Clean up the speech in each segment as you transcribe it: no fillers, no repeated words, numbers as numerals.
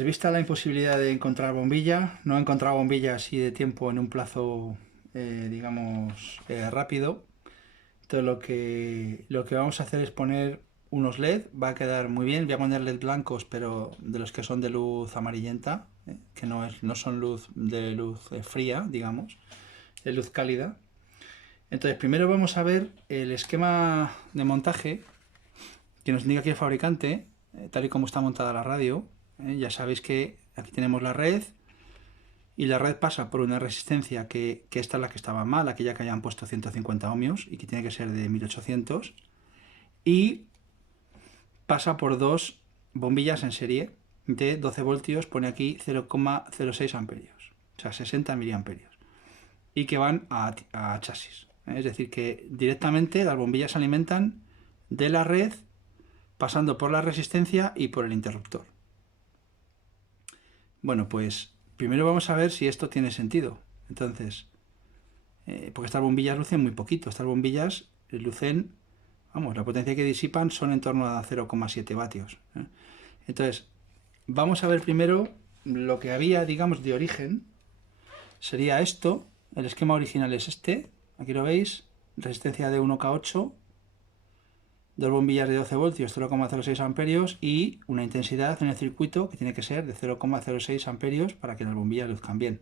Pues vista la imposibilidad de encontrar bombilla, no he encontrado bombilla así de tiempo en un plazo, digamos, rápido. Entonces lo que vamos a hacer es poner unos LED, va a quedar muy bien. Voy a poner LED blancos, pero de los que son de luz amarillenta, que no son luz fría, digamos, es luz cálida. Entonces primero vamos a ver el esquema de montaje que nos indica aquí el fabricante, tal y como está montada la radio. Ya sabéis que aquí tenemos la red y la red pasa por una resistencia que esta es la que estaba mal, aquella que hayan puesto 150 ohmios y que tiene que ser de 1800, y pasa por dos bombillas en serie de 12 voltios, pone aquí 0,06 amperios, o sea 60 miliamperios, y que van a chasis. Es decir, que directamente las bombillas se alimentan de la red pasando por la resistencia y por el interruptor. Bueno, pues primero vamos a ver si esto tiene sentido. Entonces, porque estas bombillas lucen muy poquito. Estas bombillas lucen, vamos, la potencia que disipan son en torno a 0,7 vatios. Entonces, vamos a ver primero lo que había, digamos, de origen. Sería esto. El esquema original es este. Aquí lo veis. Resistencia de 1K8. Dos bombillas de 12 voltios, 0,06 amperios y una intensidad en el circuito que tiene que ser de 0,06 amperios para que las bombillas luzcan bien.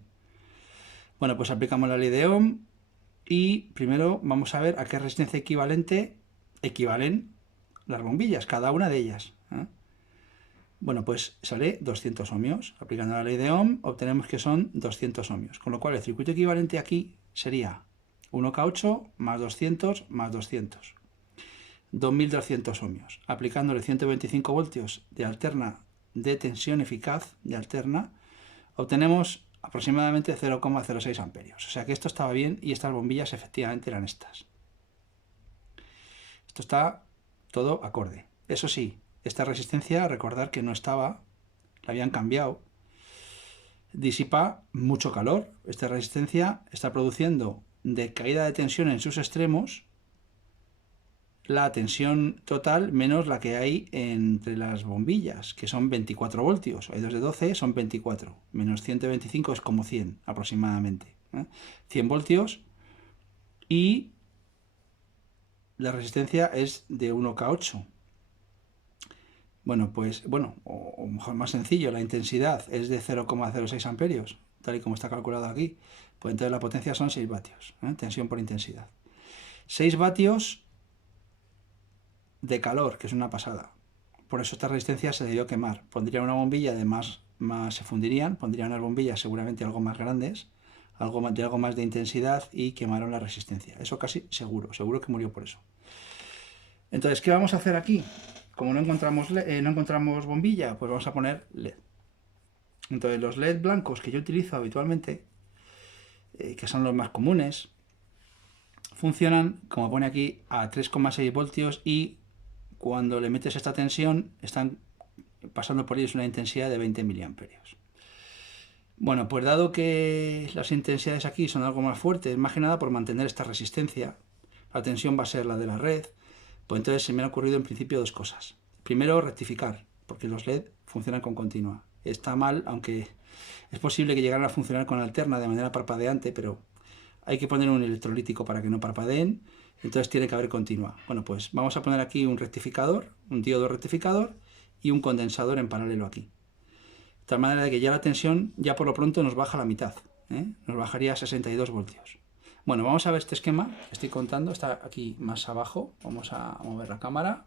Bueno, pues aplicamos la ley de Ohm y primero vamos a ver a qué resistencia equivalen las bombillas, cada una de ellas. Bueno, pues sale 200 ohmios. Aplicando la ley de Ohm obtenemos que son 200 ohmios, con lo cual el circuito equivalente aquí sería 1K8 más 200 más 200. 2200 ohmios. Aplicándole 125 voltios de alterna de tensión eficaz de alterna, obtenemos aproximadamente 0,06 amperios. O sea que esto estaba bien y estas bombillas efectivamente eran estas. Esto está todo acorde. Eso sí, esta resistencia, recordar que no estaba, la habían cambiado. Disipa mucho calor. Esta resistencia está produciendo de caída de tensión en sus extremos la tensión total menos la que hay entre las bombillas, que son 24 voltios. Hay dos de 12, son 24. Menos 125 es como 100 aproximadamente. 100 voltios y la resistencia es de 1K8. Bueno, pues, o mejor, más sencillo, la intensidad es de 0,06 amperios, tal y como está calculado aquí. Pues entonces la potencia son 6 vatios, tensión por intensidad. 6 vatios de calor, que es una pasada. Por eso esta resistencia se debió quemar. Pondría una bombilla de más se fundirían, pondría unas bombillas seguramente algo más grandes, algo más de intensidad y quemaron la resistencia. Eso casi seguro que murió por eso. Entonces, ¿qué vamos a hacer aquí? Como no encontramos bombilla, pues vamos a poner LED. Entonces, los LED blancos que yo utilizo habitualmente, que son los más comunes, funcionan, como pone aquí, a 3,6 voltios y cuando le metes esta tensión están pasando por ellos una intensidad de 20 miliamperios. Bueno, pues dado que las intensidades aquí son algo más fuertes, más que nada por mantener esta resistencia, la tensión va a ser la de la red, pues entonces se me han ocurrido en principio dos cosas. Primero, rectificar, porque los LED funcionan con continua. Está mal, aunque es posible que llegaran a funcionar con alterna de manera parpadeante, pero hay que poner un electrolítico para que no parpadeen, entonces tiene que haber continua. Bueno, pues vamos a poner aquí un rectificador, un diodo rectificador y un condensador en paralelo aquí. De tal manera que ya la tensión, ya por lo pronto nos baja a la mitad, nos bajaría a 62 voltios. Bueno, vamos a ver este esquema que estoy contando, está aquí más abajo, vamos a mover la cámara.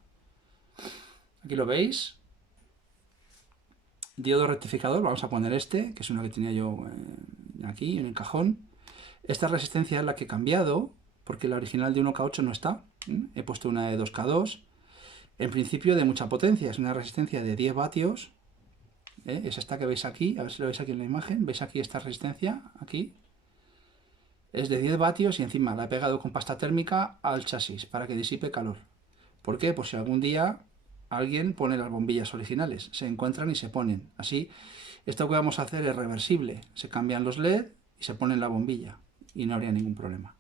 Aquí lo veis. Diodo rectificador, vamos a poner este, que es uno que tenía yo aquí en el cajón. Esta resistencia es la que he cambiado, porque la original de 1K8 no está. He puesto una de 2K2. En principio de mucha potencia, es una resistencia de 10 vatios. Es esta que veis aquí, a ver si lo veis aquí en la imagen. ¿Veis aquí esta resistencia? Aquí. Es de 10 vatios y encima la he pegado con pasta térmica al chasis para que disipe calor. ¿Por qué? Pues si algún día alguien pone las bombillas originales, se encuentran y se ponen. Así, esto que vamos a hacer es reversible. Se cambian los LED y se pone la bombilla y no habría ningún problema.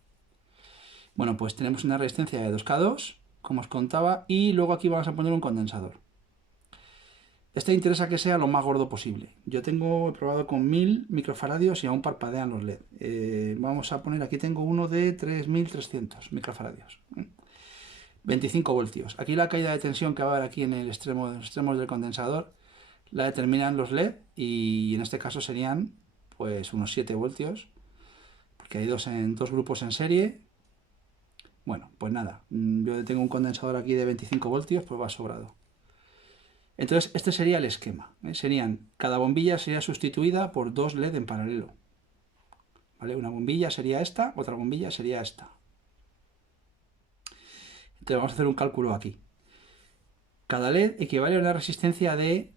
Bueno, pues tenemos una resistencia de 2K2, como os contaba, y luego aquí vamos a poner un condensador. Este interesa que sea lo más gordo posible. Yo he probado con 1000 microfaradios y aún parpadean los LED. Vamos a poner, aquí tengo uno de 3300 microfaradios. 25 voltios. Aquí la caída de tensión que va a haber aquí en el extremo, en los extremos del condensador la determinan los LED y en este caso serían pues unos 7 voltios porque hay dos grupos en serie. Bueno, pues nada, yo tengo un condensador aquí de 25 voltios, pues va sobrado. Entonces, este sería el esquema. Cada bombilla sería sustituida por dos LED en paralelo. ¿Vale? Una bombilla sería esta, otra bombilla sería esta. Entonces, vamos a hacer un cálculo aquí. Cada LED equivale a una resistencia de...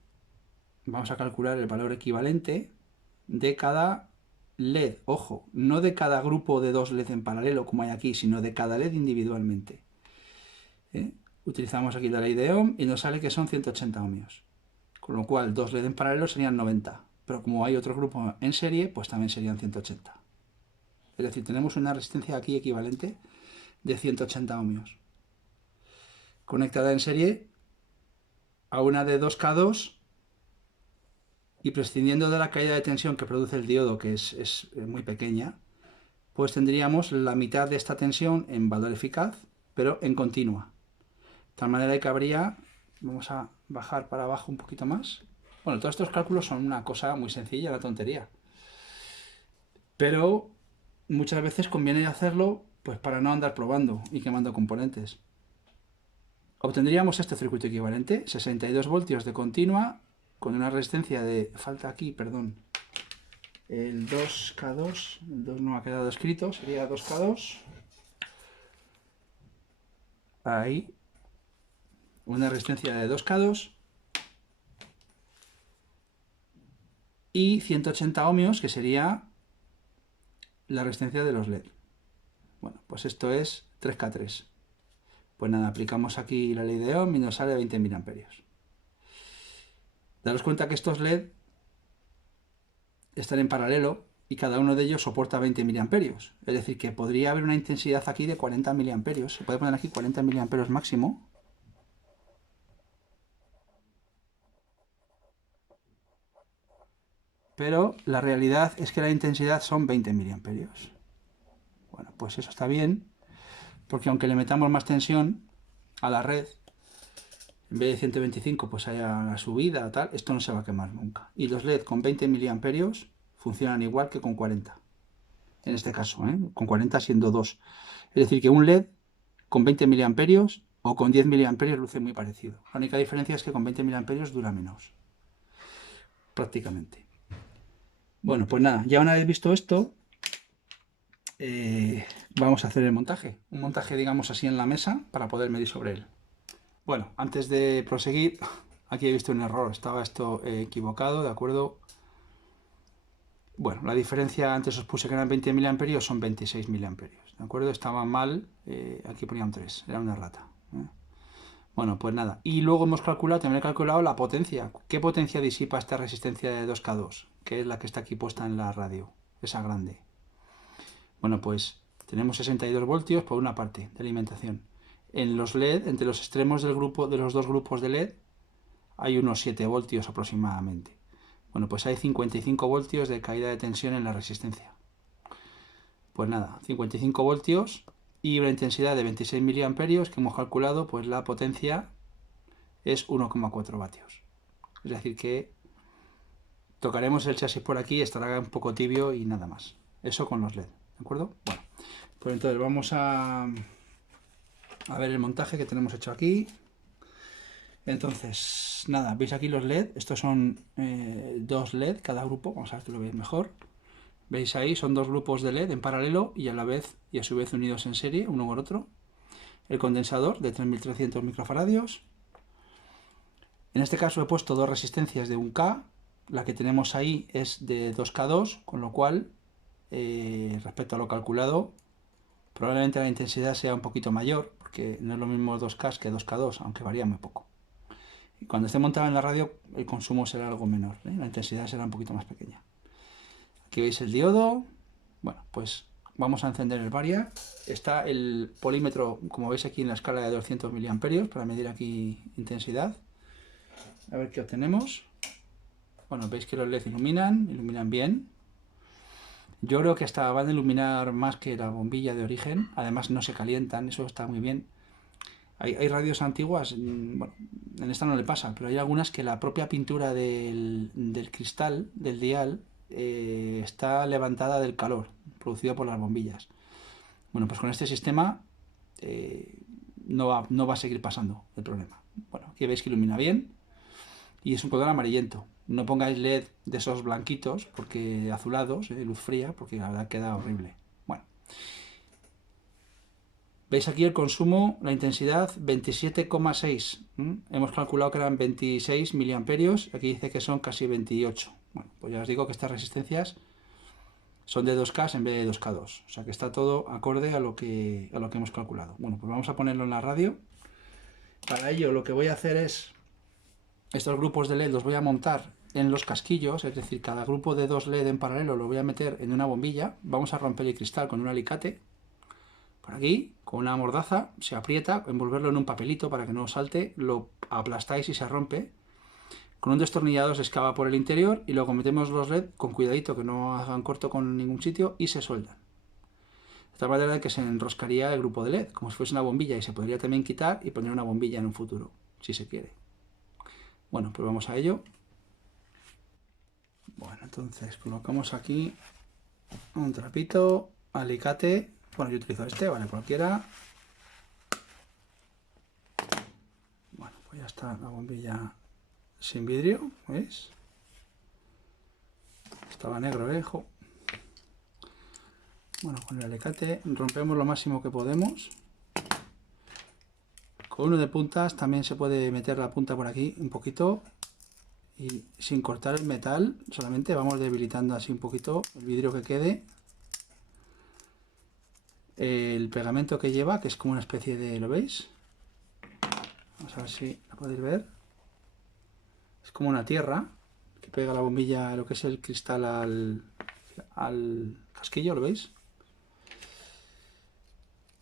Vamos a calcular el valor equivalente de cada LED. Ojo, no de cada grupo de dos LED en paralelo, como hay aquí, sino de cada LED individualmente. Utilizamos aquí la ley de Ohm y nos sale que son 180 ohmios. Con lo cual, dos LED en paralelo serían 90. Pero como hay otro grupo en serie, pues también serían 180. Es decir, tenemos una resistencia aquí equivalente de 180 ohmios. Conectada en serie a una de 2K2 y prescindiendo de la caída de tensión que produce el diodo, que es muy pequeña, pues tendríamos la mitad de esta tensión en valor eficaz, pero en continua. De tal manera que habría, vamos a bajar para abajo un poquito más. Bueno, todos estos cálculos son una cosa muy sencilla, una tontería. Pero muchas veces conviene hacerlo pues para no andar probando y quemando componentes. Obtendríamos este circuito equivalente, 62 voltios de continua, con una resistencia de, falta aquí, perdón, el 2K2, el 2 no ha quedado escrito, sería 2K2. Ahí, una resistencia de 2K2 y 180 ohmios, que sería la resistencia de los LED. Bueno, pues esto es 3K3. Pues nada, aplicamos aquí la ley de Ohm y nos sale 20 mA. Daros cuenta que estos LED están en paralelo y cada uno de ellos soporta 20 mA. Es decir, que podría haber una intensidad aquí de 40 mA. Se puede poner aquí 40 mA máximo. Pero la realidad es que la intensidad son 20 mA. Bueno, pues eso está bien, porque aunque le metamos más tensión a la red, en vez de 125 pues haya la subida, tal, esto no se va a quemar nunca. Y los LED con 20 mA funcionan igual que con 40. En este caso, con 40 siendo 2. Es decir, que un LED con 20 mA o con 10 mA luce muy parecido. La única diferencia es que con 20 mA dura menos. Prácticamente. Bueno, pues nada, ya una vez visto esto, vamos a hacer el montaje. Un montaje, digamos así, en la mesa para poder medir sobre él. Bueno, antes de proseguir, aquí he visto un error. Estaba esto equivocado, ¿de acuerdo? Bueno, la diferencia, antes os puse que eran 20 mA, son 26 mA, ¿de acuerdo? Estaba mal, aquí ponía un 3, era una errata. Bueno, pues nada. Y luego hemos calculado, también he calculado la potencia. ¿Qué potencia disipa esta resistencia de 2K2? Que es la que está aquí puesta en la radio, esa grande. Bueno, pues tenemos 62 voltios por una parte de alimentación. En los LED, entre los extremos del grupo, de los dos grupos de LED, hay unos 7 voltios aproximadamente. Bueno, pues hay 55 voltios de caída de tensión en la resistencia. Pues nada, 55 voltios y una intensidad de 26 mA que hemos calculado, pues la potencia es 1,4 vatios. Es decir que tocaremos el chasis por aquí, estará un poco tibio y nada más. Eso con los LED, ¿de acuerdo? Bueno, pues entonces vamos a ver el montaje que tenemos hecho aquí. Entonces, nada, veis aquí los LED, estos son dos LED cada grupo, vamos a ver que lo veis mejor. Veis ahí, son dos grupos de LED en paralelo y a la vez y a su vez unidos en serie, uno con otro. El condensador de 3300 microfaradios. En este caso he puesto dos resistencias de 1K, la que tenemos ahí es de 2K2, con lo cual, respecto a lo calculado, probablemente la intensidad sea un poquito mayor, porque no es lo mismo 2K que 2K2, aunque varía muy poco. Y cuando esté montado en la radio, el consumo será algo menor, la intensidad será un poquito más pequeña. Aquí veis el diodo. Bueno, pues vamos a encender el Varia. Está el polímetro, como veis aquí en la escala de 200 mA, para medir aquí intensidad. A ver qué obtenemos. Bueno, veis que los LED iluminan bien. Yo creo que hasta van a iluminar más que la bombilla de origen. Además no se calientan, eso está muy bien. Hay radios antiguas, bueno, en esta no le pasa, pero hay algunas que la propia pintura del cristal, del dial, está levantada del calor producido por las bombillas. Bueno, pues con este sistema no va a seguir pasando el problema. Bueno, aquí veis que ilumina bien y es un color amarillento. No pongáis LED de esos blanquitos, porque azulados, luz fría, porque la verdad queda horrible. Bueno, veis aquí el consumo, la intensidad 27,6. Hemos calculado que eran 26 miliamperios, aquí dice que son casi 28. Bueno, pues ya os digo que estas resistencias son de 2K en vez de 2K2. O sea que está todo acorde a lo que hemos calculado. Bueno, pues vamos a ponerlo en la radio. Para ello lo que voy a hacer es, estos grupos de LED los voy a montar en los casquillos, es decir, cada grupo de 2 LED en paralelo lo voy a meter en una bombilla. Vamos a romper el cristal con un alicate. Por aquí, con una mordaza, se aprieta, envolverlo en un papelito para que no salte, lo aplastáis y se rompe. Con un destornillador se excava por el interior y luego metemos los LED con cuidadito que no hagan corto con ningún sitio y se sueldan. De tal manera que se enroscaría el grupo de LED, como si fuese una bombilla, y se podría también quitar y poner una bombilla en un futuro, si se quiere. Bueno, pues vamos a ello. Bueno, entonces colocamos aquí un trapito, alicate. Bueno, yo utilizo este, vale, cualquiera. Bueno, pues ya está la bombilla sin vidrio, ¿veis? Estaba negro, jo. Bueno, con el alicate rompemos lo máximo que podemos. Con uno de puntas también se puede meter la punta por aquí un poquito. Y sin cortar el metal, solamente vamos debilitando así un poquito el vidrio que quede. El pegamento que lleva, que es como una especie de... ¿lo veis? Vamos a ver si lo podéis ver. Es como una tierra que pega la bombilla, lo que es el cristal al casquillo, ¿lo veis?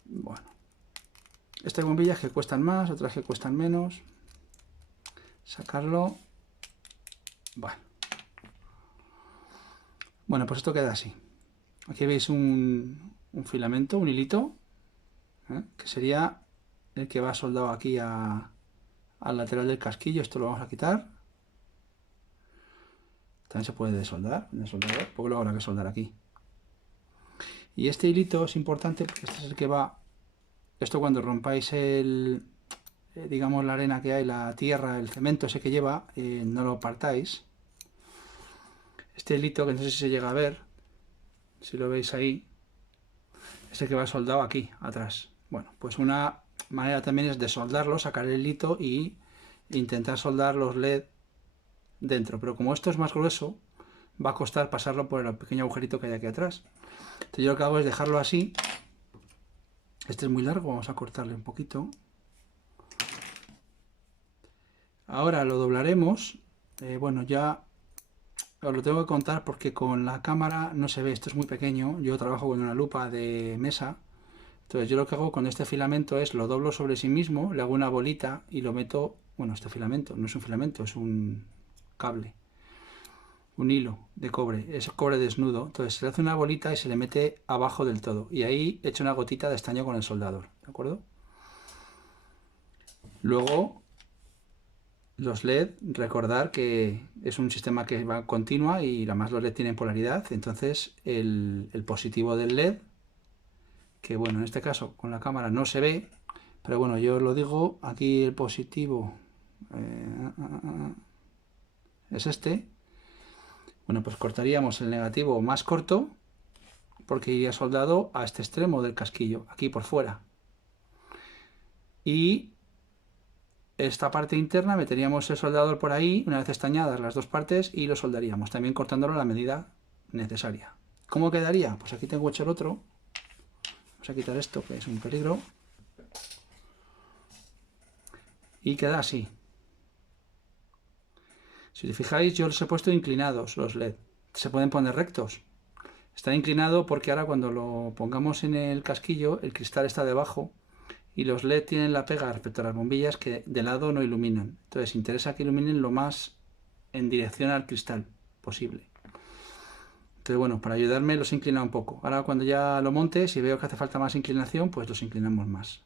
Bueno. Estas bombillas que cuestan más, otras que cuestan menos. Sacarlo. Bueno, pues esto queda así. Aquí veis un filamento, un hilito, que sería el que va soldado aquí al lateral del casquillo. Esto lo vamos a quitar. También se puede desoldar, porque luego habrá que soldar aquí. Y este hilito es importante porque este es el que va... Esto cuando rompáis digamos la arena que hay, la tierra, el cemento ese que lleva, no lo partáis. Este hilito, que no sé si se llega a ver, si lo veis ahí, es el que va soldado aquí, atrás. Bueno, pues una manera también es desoldarlo, sacar el hilito y intentar soldar los LED dentro. Pero como esto es más grueso, va a costar pasarlo por el pequeño agujerito que hay aquí atrás. Entonces yo lo que hago es dejarlo así. Este es muy largo, vamos a cortarle un poquito. Ahora lo doblaremos. Bueno, ya os lo tengo que contar porque con la cámara no se ve, esto es muy pequeño. Yo trabajo con una lupa de mesa. Entonces yo lo que hago con este filamento es lo doblo sobre sí mismo, le hago una bolita y lo meto... Bueno, este filamento no es un filamento, es un cable. Un hilo de cobre, es cobre desnudo. Entonces se le hace una bolita y se le mete abajo del todo. Y ahí echo una gotita de estaño con el soldador, ¿de acuerdo? Luego... Los LED, recordar que es un sistema que va continua y además los LED tienen polaridad, entonces el positivo del LED, que bueno, en este caso con la cámara no se ve, pero bueno, yo os lo digo, aquí el positivo es este. Bueno, pues cortaríamos el negativo más corto, porque iría soldado a este extremo del casquillo, aquí por fuera. Y esta parte interna meteríamos el soldador por ahí, una vez estañadas las dos partes, y lo soldaríamos, también cortándolo a la medida necesaria. ¿Cómo quedaría? Pues aquí tengo hecho el otro. Vamos a quitar esto, que es un peligro. Y queda así. Si os fijáis, yo los he puesto inclinados, los LED. Se pueden poner rectos. Está inclinado porque ahora cuando lo pongamos en el casquillo, el cristal está debajo y los LED tienen la pega respecto a las bombillas que de lado no iluminan. Entonces interesa que iluminen lo más en dirección al cristal posible. Entonces bueno, para ayudarme los he inclinado un poco. Ahora cuando ya lo monte, si veo que hace falta más inclinación, pues los inclinamos más.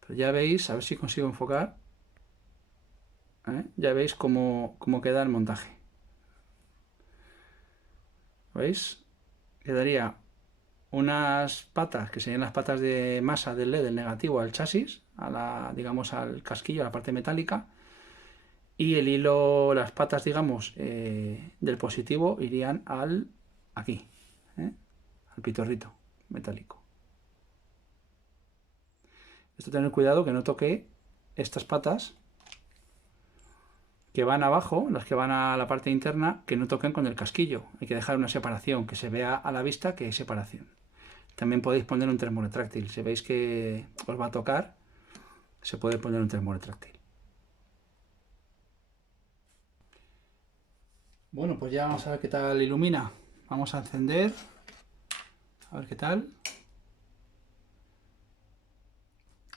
Pero ya veis, a ver si consigo enfocar. Ya veis cómo queda el montaje. ¿Veis? Quedaría unas patas, que serían las patas de masa del LED, del negativo al chasis, digamos al casquillo, a la parte metálica, y el hilo, las patas, digamos, del positivo irían aquí, al pitorrito metálico. Esto tener cuidado que no toque estas patas que van abajo, las que van a la parte interna, que no toquen con el casquillo. Hay que dejar una separación, que se vea a la vista que hay separación. También podéis poner un termoretráctil. Si veis que os va a tocar, se puede poner un termoretráctil. Bueno, pues ya vamos a ver qué tal ilumina. Vamos a encender. A ver qué tal.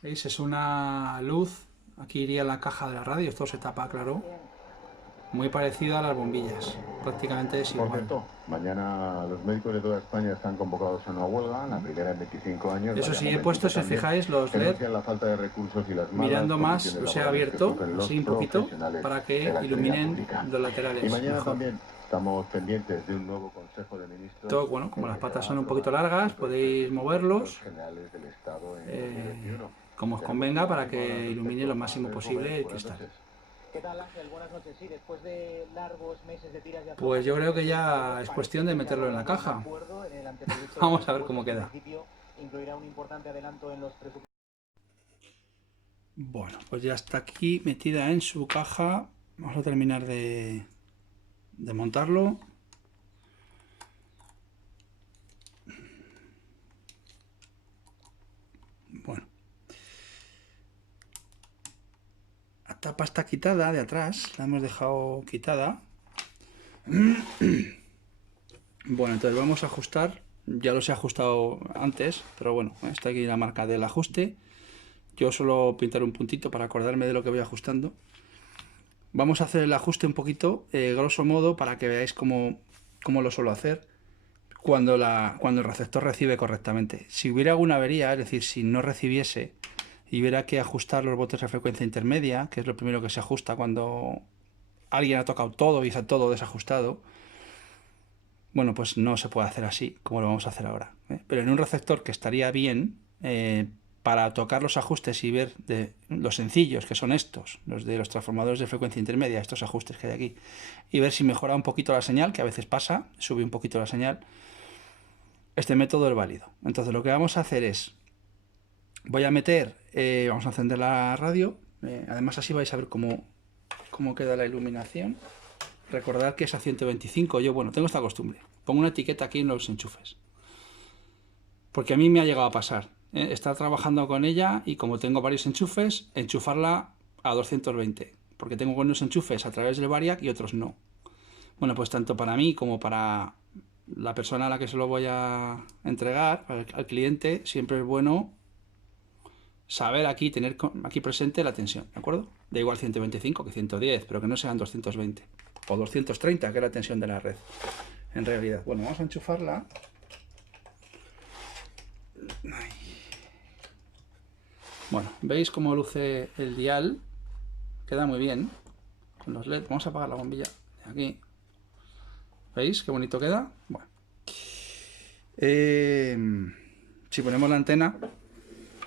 ¿Veis? Es una luz. Aquí iría la caja de la radio. Esto se tapa, claro. Muy parecido a las bombillas. Prácticamente es igual. Por cierto, mañana los médicos de toda España están convocados a una huelga, la primera en 25 años. Eso sí, he puesto, si os fijáis, los LED la falta de recursos y las mirando más, los he abierto así un poquito para que iluminen los laterales. Y mañana mejor. También estamos pendientes de un nuevo Consejo de Ministros. Todo, bueno, como las patas son un poquito largas, podéis moverlos como os convenga para que ilumine lo máximo posible el cristal. ¿Qué tal, Ángel? Buenas noches. Sí, después de largos meses de tiras de pues yo creo que ya es cuestión de meterlo en la caja. Vamos a ver cómo queda. Bueno, pues ya está aquí metida en su caja. Vamos a terminar de montarlo. Bueno. La tapa está quitada de atrás, la hemos dejado quitada. Bueno, entonces vamos a ajustar. Ya los he ajustado antes, pero bueno, está aquí la marca del ajuste. Yo suelo pintar un puntito para acordarme de lo que voy ajustando. Vamos a hacer el ajuste un poquito, grosso modo, para que veáis cómo lo suelo hacer cuando el receptor recibe correctamente. Si hubiera alguna avería, es decir, si no recibiese y hubiera que ajustar los botes de frecuencia intermedia, que es lo primero que se ajusta cuando alguien ha tocado todo y está todo desajustado, bueno, pues no se puede hacer así, como lo vamos a hacer ahora. Pero en un receptor que estaría bien, para tocar los ajustes y ver los sencillos, que son estos, los de los transformadores de frecuencia intermedia, estos ajustes que hay aquí, y ver si mejora un poquito la señal, que a veces pasa, sube un poquito la señal, este método es válido. Entonces lo que vamos a hacer es, voy a meter, vamos a encender la radio, además así vais a ver cómo queda la iluminación. Recordad que es a 125, yo bueno, tengo esta costumbre, pongo una etiqueta aquí en los enchufes, porque a mí me ha llegado a pasar, estar trabajando con ella y como tengo varios enchufes, enchufarla a 220, porque tengo unos enchufes a través del Variac y otros no. Bueno, pues tanto para mí como para la persona a la que se lo voy a entregar, al cliente, siempre es bueno saber aquí, tener aquí presente la tensión, ¿de acuerdo? Da igual 125 que 110, pero que no sean 220 o 230, que es la tensión de la red, en realidad. Bueno, vamos a enchufarla. Ay. Bueno, ¿veis cómo luce el dial? Queda muy bien con los LED. Vamos a apagar la bombilla de aquí. ¿Veis qué bonito queda? Bueno. Si ponemos la antena,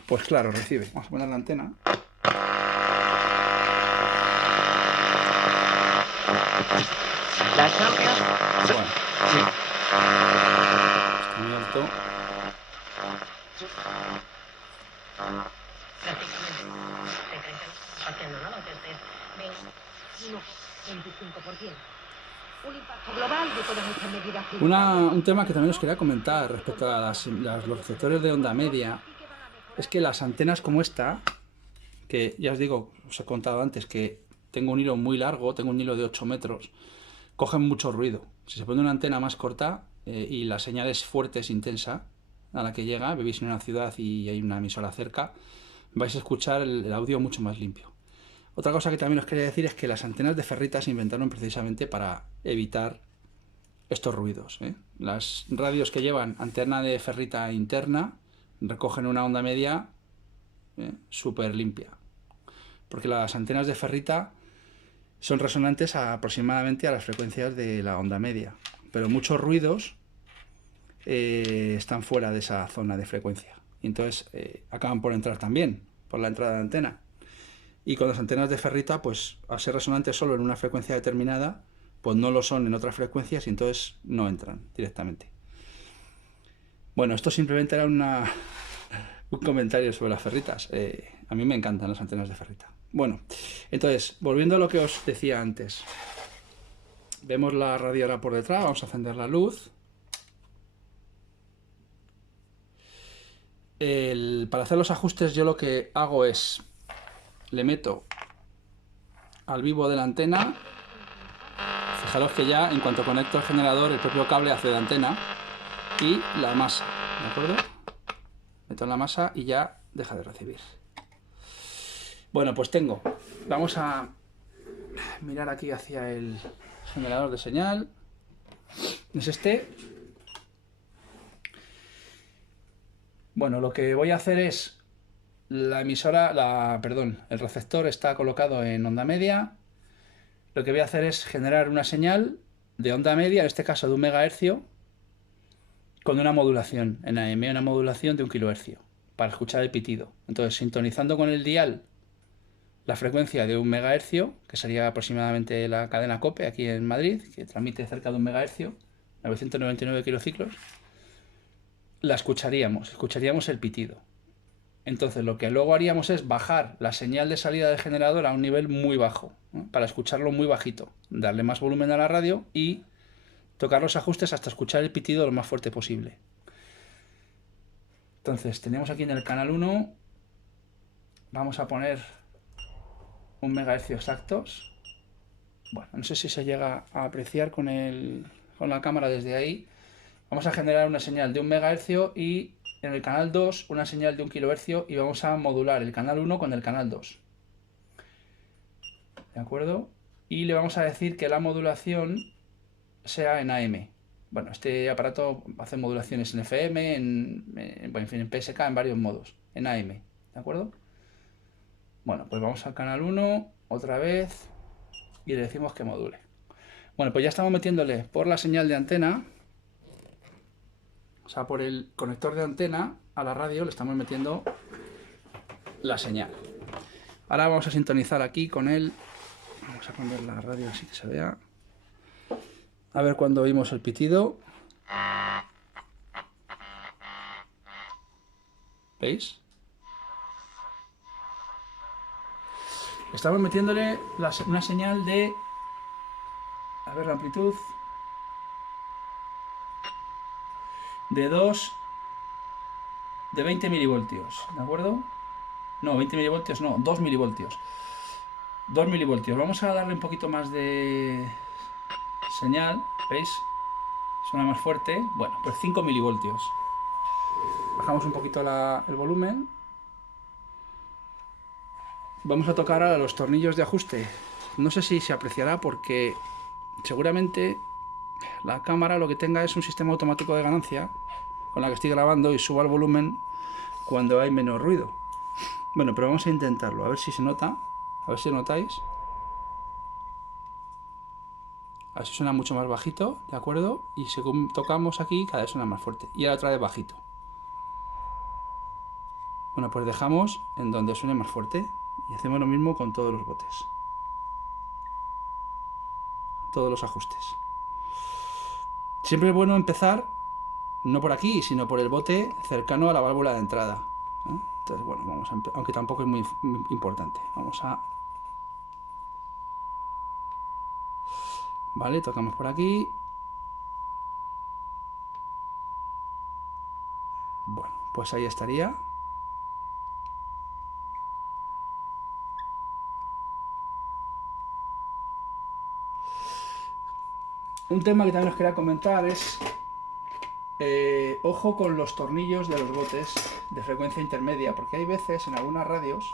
pues claro, recibe. Vamos a poner la antena. Bueno. Está muy alto. Un tema que también os quería comentar respecto a los receptores de onda media es que las antenas como esta, que ya os digo, os he contado antes que tengo un hilo muy largo, tengo un hilo de 8 metros, cogen mucho ruido. Si se pone una antena más corta y la señal es fuerte, es intensa, a la que llega, vivís en una ciudad y hay una emisora cerca, vais a escuchar el audio mucho más limpio. Otra cosa que también os quería decir es que las antenas de ferrita se inventaron precisamente para evitar estos ruidos, ¿eh? Las radios que llevan antena de ferrita interna recogen una onda media súper limpia, porque las antenas de ferrita son resonantes aproximadamente a las frecuencias de la onda media, pero muchos ruidos están fuera de esa zona de frecuencia y entonces acaban por entrar también por la entrada de antena. Y con las antenas de ferrita, pues al ser resonantes solo en una frecuencia determinada, pues no lo son en otras frecuencias y entonces no entran directamente. Bueno, esto simplemente era un comentario sobre las ferritas. A mí me encantan las antenas de ferrita. Bueno, entonces, volviendo a lo que os decía antes. Vemos la radio ahora por detrás, vamos a encender la luz. Para hacer los ajustes yo lo que hago es, le meto al vivo de la antena. Fijaros que ya en cuanto conecto el generador, el propio cable hace de antena y la masa, ¿de acuerdo? Meto en la masa y ya deja de recibir. Bueno, pues vamos a mirar aquí hacia el generador de señal. Es este. Bueno, lo que voy a hacer es la emisora, el receptor está colocado en onda media. Lo que voy a hacer es generar una señal de onda media, en este caso de 1 MHz, con una modulación en AM, una modulación de 1 kHz, para escuchar el pitido. Entonces, sintonizando con el dial la frecuencia de 1 MHz, que sería aproximadamente la cadena COPE aquí en Madrid, que transmite cerca de 1 MHz, 999 kilociclos, la escucharíamos el pitido. Entonces lo que luego haríamos es bajar la señal de salida del generador a un nivel muy bajo, ¿no? Para escucharlo muy bajito, darle más volumen a la radio y tocar los ajustes hasta escuchar el pitido lo más fuerte posible. Entonces tenemos aquí en el canal 1, vamos a poner 1 MHz exactos. Bueno, no sé si se llega a apreciar con la cámara desde ahí. Vamos a generar una señal de 1 MHz y en el canal 2 una señal de 1 kHz y vamos a modular el canal 1 con el canal 2. ¿De acuerdo? Y le vamos a decir que la modulación sea en AM. Bueno, este aparato hace modulaciones en FM, en PSK, en varios modos, en AM. ¿De acuerdo? Bueno, pues vamos al canal 1 otra vez y le decimos que module. Bueno, pues ya estamos metiéndole por la señal de antena, o sea, por el conector de antena a la radio le estamos metiendo la señal. Ahora vamos a sintonizar aquí con él. Vamos a poner la radio así que se vea. A ver cuando oímos el pitido. ¿Veis? Estamos metiéndole una señal de... A ver la amplitud. De 20 milivoltios, ¿de acuerdo? No, 20 milivoltios no, 2 milivoltios. 2 milivoltios. Vamos a darle un poquito más de señal, ¿veis? Suena más fuerte. Bueno, pues 5 milivoltios. Bajamos un poquito el volumen. Vamos a tocar ahora los tornillos de ajuste. No sé si se apreciará porque seguramente la cámara lo que tenga es un sistema automático de ganancia con la que estoy grabando y suba el volumen cuando hay menos ruido. Bueno, pero vamos a intentarlo, a ver si se nota, a ver si notáis. A ver si suena mucho más bajito, ¿de acuerdo? Y según tocamos aquí, cada vez suena más fuerte. Y ahora otra vez bajito. Bueno, pues dejamos en donde suene más fuerte y hacemos lo mismo con todos los botes. Todos los ajustes. Siempre es bueno empezar no por aquí, sino por el bote cercano a la válvula de entrada. Entonces, bueno, vamos a aunque tampoco es muy importante. Vamos a... Vale, tocamos por aquí. Bueno, pues ahí estaría. Un tema que también os quería comentar es Ojo con los tornillos de los botes de frecuencia intermedia, porque hay veces en algunas radios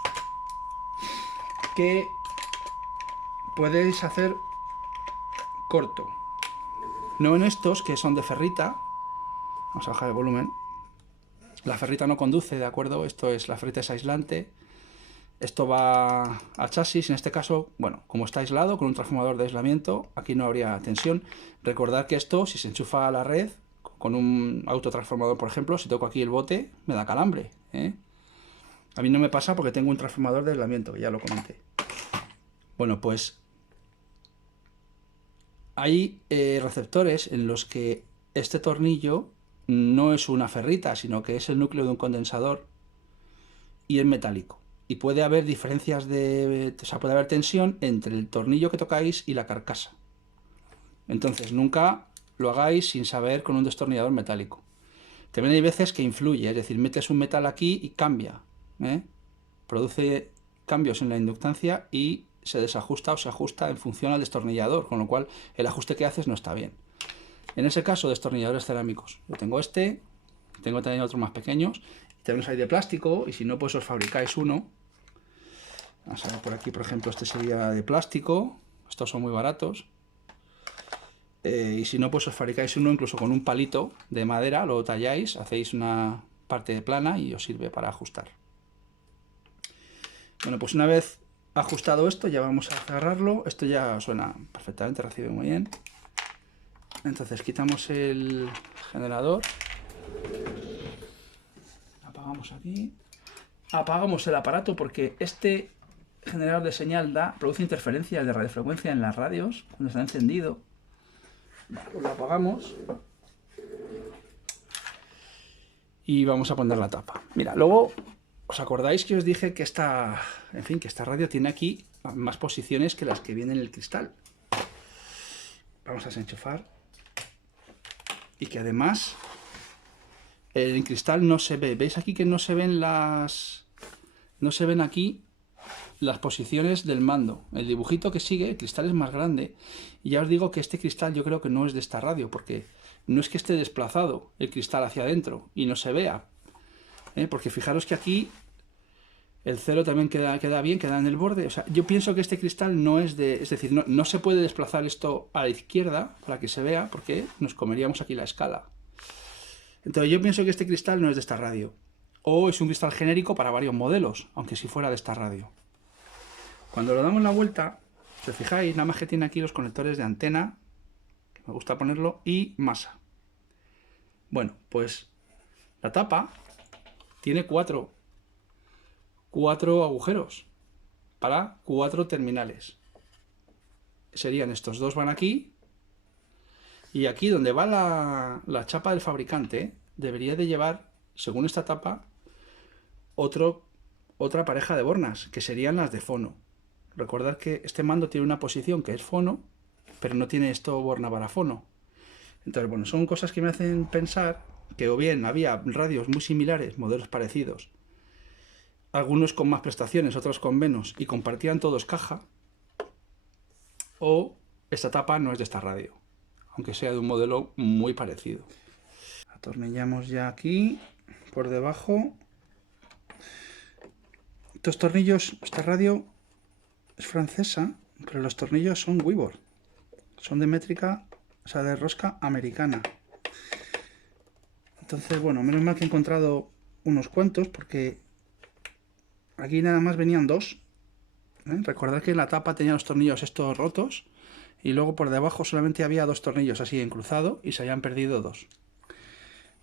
que podéis hacer corto. No en estos, que son de ferrita. Vamos a bajar el volumen. La ferrita no conduce, ¿de acuerdo? La ferrita es aislante. Esto va al chasis, en este caso, bueno, como está aislado, con un transformador de aislamiento, aquí no habría tensión. Recordad que esto, si se enchufa a la red, con un autotransformador, por ejemplo, si toco aquí el bote, me da calambre, ¿eh? A mí no me pasa porque tengo un transformador de aislamiento, ya lo comenté. Bueno, pues hay receptores en los que este tornillo no es una ferrita, sino que es el núcleo de un condensador y es metálico. Y puede haber diferencias o sea, puede haber tensión entre el tornillo que tocáis y la carcasa. Entonces, nunca lo hagáis sin saber con un destornillador metálico. También hay veces que influye, es decir, metes un metal aquí y cambia, ¿eh? Produce cambios en la inductancia y se desajusta o se ajusta en función al destornillador, con lo cual el ajuste que haces no está bien. En ese caso, destornilladores cerámicos. Yo tengo tengo también otros más pequeños, y también los hay de plástico, y si no, pues os fabricáis uno. Vamos a ver por aquí, por ejemplo, este sería de plástico, estos son muy baratos. Y si no, pues os fabricáis uno incluso con un palito de madera, lo talláis, hacéis una parte plana y os sirve para ajustar. Bueno, pues una vez ajustado esto, ya vamos a cerrarlo. Esto ya suena perfectamente, recibe muy bien. Entonces quitamos el generador. Apagamos aquí. Apagamos el aparato porque este generador de señal produce interferencias de radiofrecuencia en las radios cuando está encendido. Lo apagamos y vamos a poner la tapa. Mira, luego os acordáis que os dije que esta radio tiene aquí más posiciones que las que vienen en el cristal. Vamos a desenchufar. Y que además el cristal no se ve. ¿Veis aquí que no se ven aquí las posiciones del mando? El dibujito que sigue, el cristal es más grande. Y ya os digo que este cristal yo creo que no es de esta radio, porque no es que esté desplazado el cristal hacia adentro y no se vea. Porque fijaros que aquí el cero también queda bien, queda en el borde. O sea, yo pienso que este cristal no es de... Es decir, no se puede desplazar esto a la izquierda para que se vea, porque nos comeríamos aquí la escala. Entonces yo pienso que este cristal no es de esta radio. O es un cristal genérico para varios modelos, aunque si fuera de esta radio. Cuando lo damos la vuelta, si os fijáis, nada más que tiene aquí los conectores de antena, que me gusta ponerlo, y masa. Bueno, pues la tapa tiene cuatro agujeros para 4 terminales. Serían estos dos, van aquí, y aquí donde va la chapa del fabricante debería de llevar, según esta tapa, otra pareja de bornas, que serían las de fono. Recordad que este mando tiene una posición que es fono, pero no tiene esto borna para fono. Entonces, bueno, son cosas que me hacen pensar que o bien había radios muy similares, modelos parecidos, algunos con más prestaciones, otros con menos, y compartían todos caja, o esta tapa no es de esta radio, aunque sea de un modelo muy parecido. Atornillamos ya aquí, por debajo. Estos tornillos, esta radio es francesa, pero los tornillos son Weber, son de métrica, o sea, de rosca americana. Entonces, bueno, menos mal que he encontrado unos cuantos, porque aquí nada más venían dos. Recordad que en la tapa tenía los tornillos estos rotos, y luego por debajo solamente había 2 tornillos así en cruzado, y se habían perdido 2.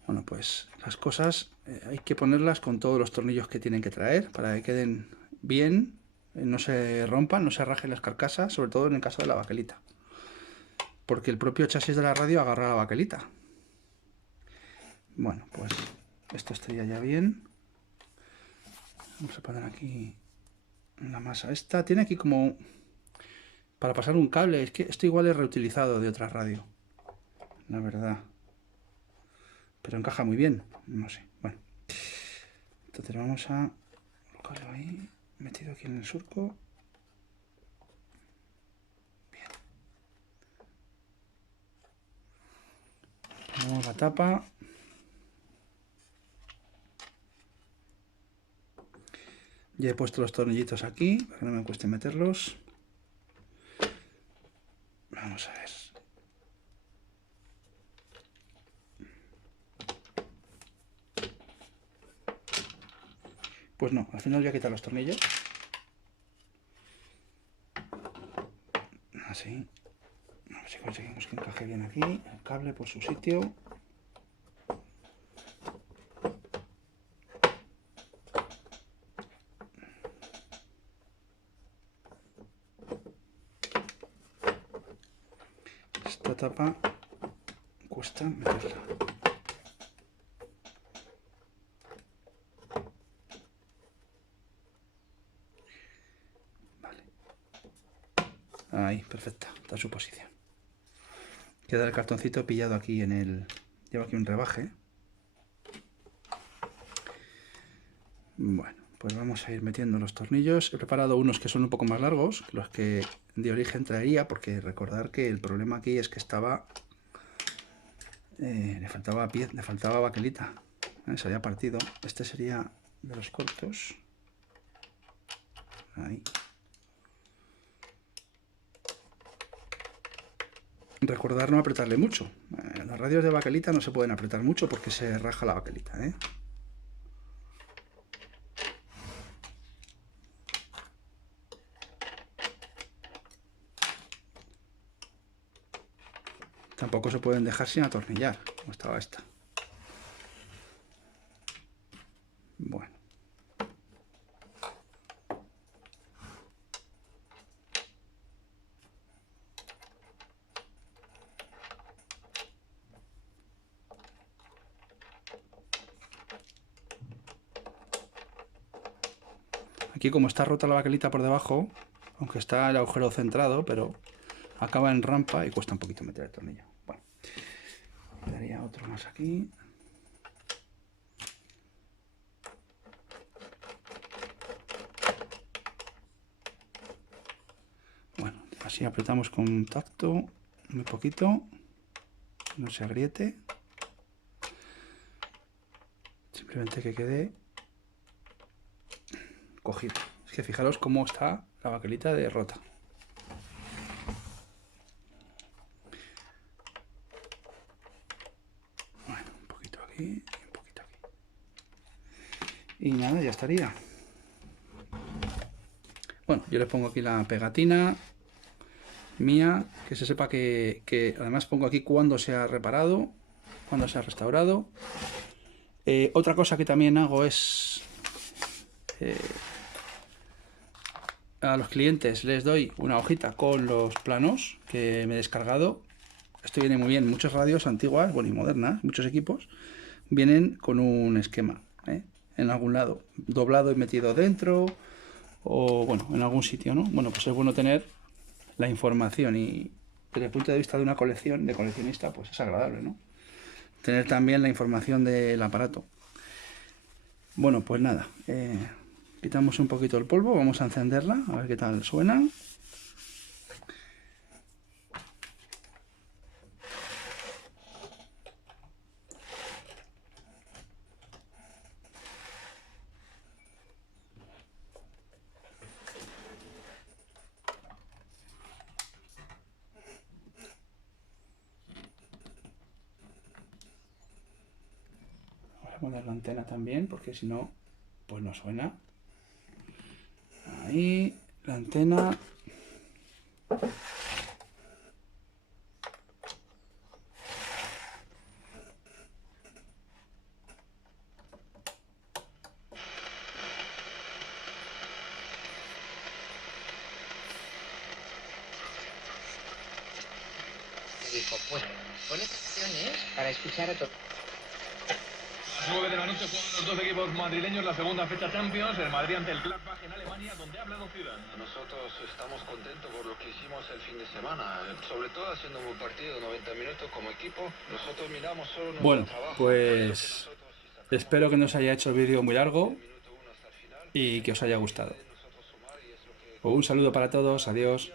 Bueno, pues las cosas hay que ponerlas con todos los tornillos que tienen que traer para que queden bien, no se rompan, no se rajen las carcasas, sobre todo en el caso de la baquelita, porque el propio chasis de la radio agarra la baquelita. Bueno, pues esto estaría ya bien. Vamos a poner aquí la masa esta. Tiene aquí como para pasar un cable. Es que esto igual es reutilizado de otra radio, la verdad, pero encaja muy bien, no sé. Bueno, entonces vamos a colocarlo ahí, metido aquí en el surco. Bien. Ponemos la tapa. Ya he puesto los tornillitos aquí, para que no me cueste meterlos. Vamos a ver. Pues no, al final voy a quitar los tornillos. Así. A ver si conseguimos que encaje bien aquí. El cable por su sitio. Esta tapa cuesta meterla. Vale. Ahí, perfecta. Está en su posición. Queda el cartoncito pillado aquí en el... Lleva aquí un rebaje. Bueno, pues vamos a ir metiendo los tornillos. He preparado unos que son un poco más largos que los que de origen traería, porque recordar que el problema aquí es que estaba... le faltaba baquelita. Se había partido. Este sería de los cortos. Ahí. Recordar no apretarle mucho. Las radios de baquelita no se pueden apretar mucho porque se raja la baquelita, ¿eh? Tampoco se pueden dejar sin atornillar, como estaba esta. Bueno. Aquí como está rota la baquelita por debajo, aunque está el agujero centrado, pero acaba en rampa y cuesta un poquito meter el tornillo. Bueno, daría otro más aquí. Bueno, así apretamos con tacto, muy poquito, no se agriete. Simplemente que quede cogido. Es que fijaros cómo está la baquelita de rota. Bueno, un poquito aquí y un poquito aquí. Y nada, ya estaría. Bueno, yo les pongo aquí la pegatina mía, que se sepa que además pongo aquí cuando se ha reparado, cuando se ha restaurado. Otra cosa que también hago es... a los clientes les doy una hojita con los planos que me he descargado. Esto viene muy bien. Muchas radios antiguas, bueno, y modernas, muchos equipos, vienen con un esquema, ¿eh? En algún lado, doblado y metido dentro, o bueno, en algún sitio, ¿no? Bueno, pues es bueno tener la información y desde el punto de vista de una colección, de coleccionista, pues es agradable, ¿no? Tener también la información del aparato. Bueno, pues nada, quitamos un poquito el polvo, vamos a encenderla, a ver qué tal suena. Vamos a poner la antena también, porque si no, pues no suena. Ahí, la antena. Dijo, pues, pone canciones para escuchar a todos. 9 de la noche juegan los dos equipos madrileños la segunda fecha Champions, el Madrid ante el Gladbach en Alemania, donde ha hablado Zidane. Nosotros estamos contentos por lo que hicimos el fin de semana, sobre todo haciendo un buen partido, 90 minutos como equipo. Nosotros miramos solo nuestro Bueno, trabajo. pues espero que no os haya hecho el vídeo muy largo y que os haya gustado. Un saludo para todos, adiós.